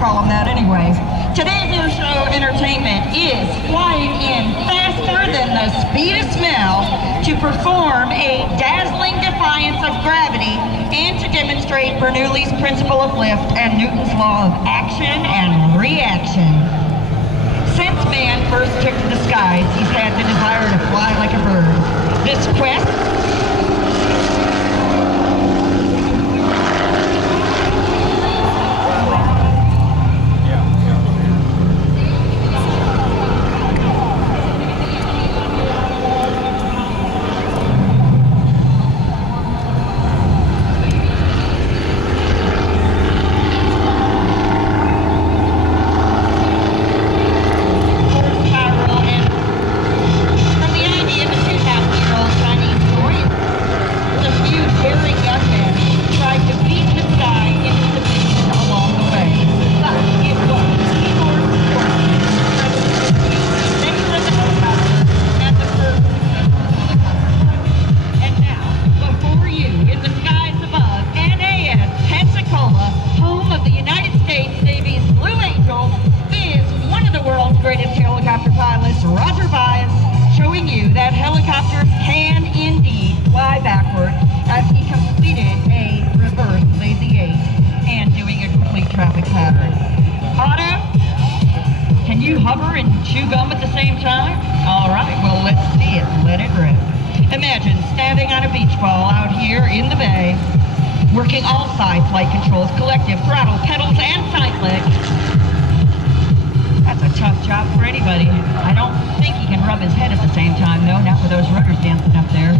call them that anyway. Today's Airshow entertainment is flying in faster than the speed of smell to perform a dazzling defiance of gravity and to demonstrate Bernoulli's principle of lift and Newton's law of action and reaction. Since man first took to the skies, he's had the desire to fly like a bird. This quest Roger Buis showing you that helicopters can indeed fly backward as he completed a reverse lazy 8 and doing a complete traffic pattern. Otto, can you hover and chew gum at the same time? All right, well, let's see it. Let it rip. Imagine standing on a beach ball out here in the bay, working all side flight controls, collective, throttle, pedals, and side leg. That's a tough job for anybody. I don't think he can rub his head at the same time, though, not with those rudders dancing up there.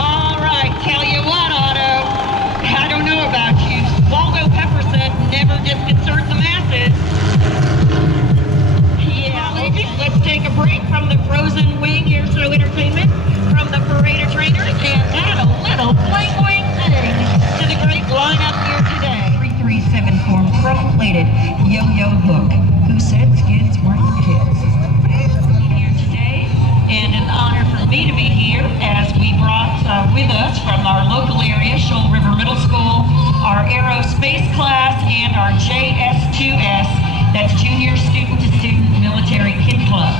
All right, tell you what, Otto, I don't know about you. Waldo Pepper said never disconcert the masses. Let's take a break from the frozen wing Airshow entertainment, from the parader trainers, and add a little bling wing thing to the great lineup here today. 337 form chrome-plated yo-yo hook. Who said skids weren't for kids? Here today, and an honor for me to be here as we brought with us from our local area, Shoal River Middle School, our aerospace class, and our JS2S, that's Junior Student to Student Military Kid Club.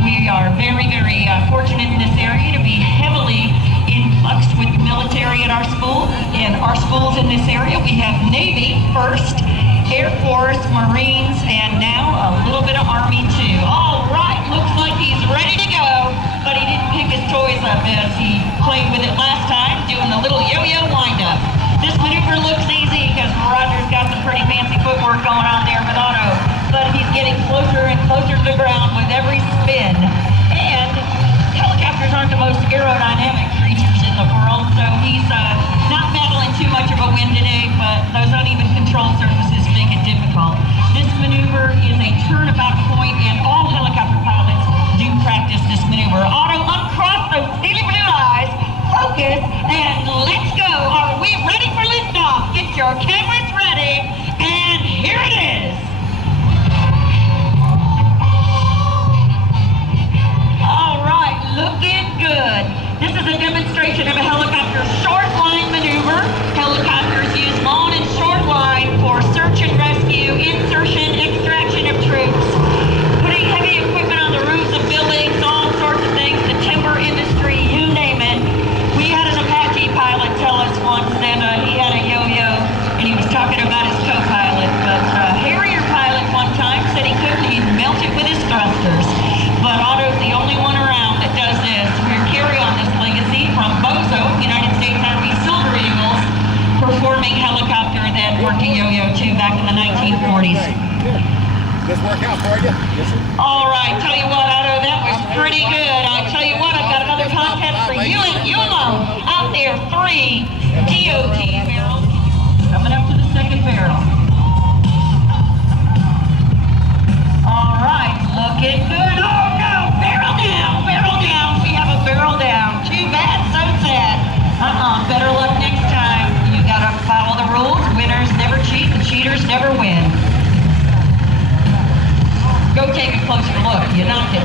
We are very, very fortunate in this area to be heavily influxed with the military at our school. In our schools in this area, we have Navy first, Air Force, Marines, and now a little bit of Army too. All right, looks like he's ready to go, but he didn't pick his toys up as he played with it last time, doing the little yo-yo wind-up. This maneuver looks easy because Roger's got some pretty fancy footwork going on there with Otto, but he's getting closer and closer to the ground with every spin. And helicopters aren't the most aerodynamic creatures in the world, so he's not battling too much of a wind today, but those uneven control surfaces make it difficult. This maneuver is a turnabout point, and all helicopter pilots do practice this maneuver. Otto, uncross those steely blue eyes, focus, and let's go. Are we ready for liftoff? Get your cameras ready, and here it is. All right, looking good. This is a demonstration of a helicopter short line maneuver. Helicopters use long and short line for search and rescue, insertion, extraction of troops, putting heavy equipment on the roofs of buildings, all sorts of things, the timber industry, you name it. We had an Apache pilot tell us once that he had a yo-yo and he was talking about his co-pilot, but Harrier pilot one time said he couldn't, he'd melt it with his thrusters. But Otto's the only one around that does this. We're carry on this legacy from Bozo, United States Army Silver Eagles, performing helicopter that worked a yo-yo too back in the 1940s. This work out for you? Yes, sir. All right, tell you what, Otto, that was pretty good. I tell you what, I've got another contest for you and you alone. Out there, 3 DOT barrels. Coming up to the second barrel. All right, looking good. Oh no, barrel down, barrel down. We have a barrel down. Too bad, so sad. Better luck next time. You gotta follow the rules. Winners never cheat, and cheaters never win. Go take a closer look. You knocked it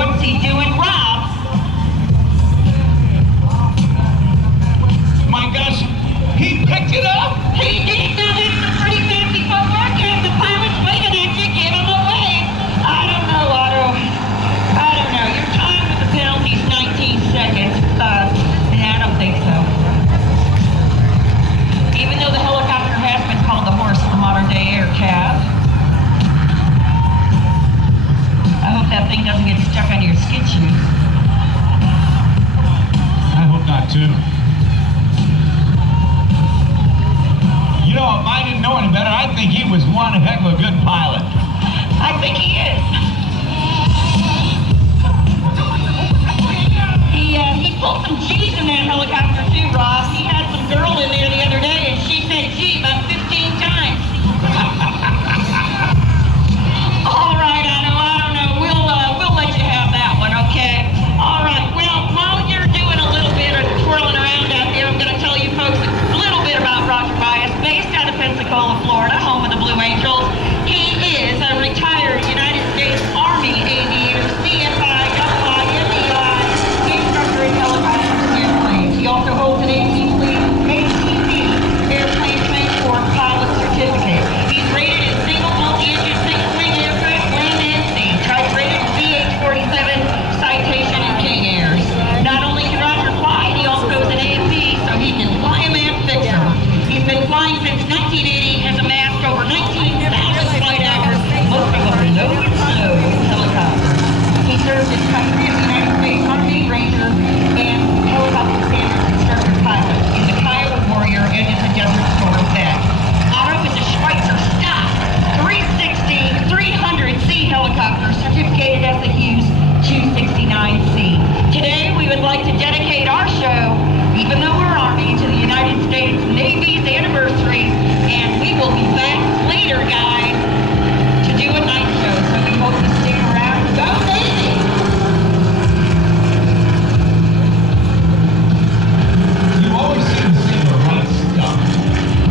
What's he doing, Rob? My gosh, he picked it up? He did. Now that's some pretty fancy footwork, and the pilot's waving at you. Give him a wave. I don't know, Otto. I don't know. Your time with the penalty's 19 seconds. I don't think so. Even though the helicopter has been called the horse of the modern day air cab. I hope that thing doesn't get stuck on your skid shoes. I hope not too. You know, if I didn't know any better, I think he was one heck of a good pilot. I think he is. He pulled some G's in that helicopter too, Ross. He had some girl in there the other day, and she said G about 15 times. All right, Otto, I don't know. We'll let you have that one, okay? All right. Well, while you're doing a little bit of twirling around out there, I'm going to tell you folks a little bit about Roger Buis, based out of Pensacola, Florida, home of the Blue Angels. He is a retired United States Army aviator, CFI, FI, instructor in helicopters and airplanes. He also holds an ATC, Airplane Transport Pilot Certificate. He's rated in single, multi-engine, single-wing aircraft, land and sea. Type-rated CH-47 Citation and King Airs. Not only can Roger fly, he also is an A&P, so he can fly a man fixer. He's been flying since 1980, has amassed over 19,000 flight hours, most of them low helicopters. He served his country as the United States Army Ranger and helicopter standards instructor pilot. He's a Kiowa warrior and is a Desert Storm vet. Otto is a Schweitzer Stock 360 300C helicopter certificated as the Hughes 269C. Today we would like to dedicate our show, even though we're Army, to the United States Navy's anniversary, and we will be back later, guys, to do a night show, so we hope you stick around. Go Navy! You always seem to say the right stuff.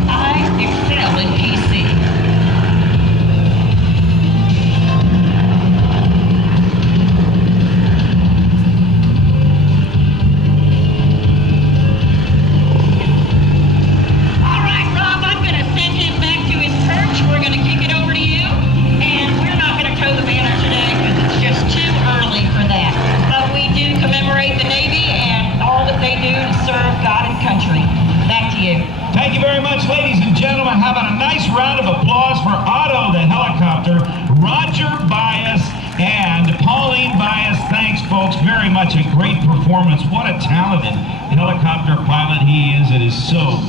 I excel in PC. All right, Rob, I'm going to send him back to his perch. We're going to kick it over to you, and we're not going to tow the banner today because it's just too early for that. But we do commemorate the Navy and all that they do to serve God and country. Back to you. Thank you very much, ladies and gentlemen. How about a nice round of applause for Otto the Helicopter, Roger Buis, and Pauline Buis. Thanks, folks, very much. A great performance. What a talented helicopter pilot he is. It is so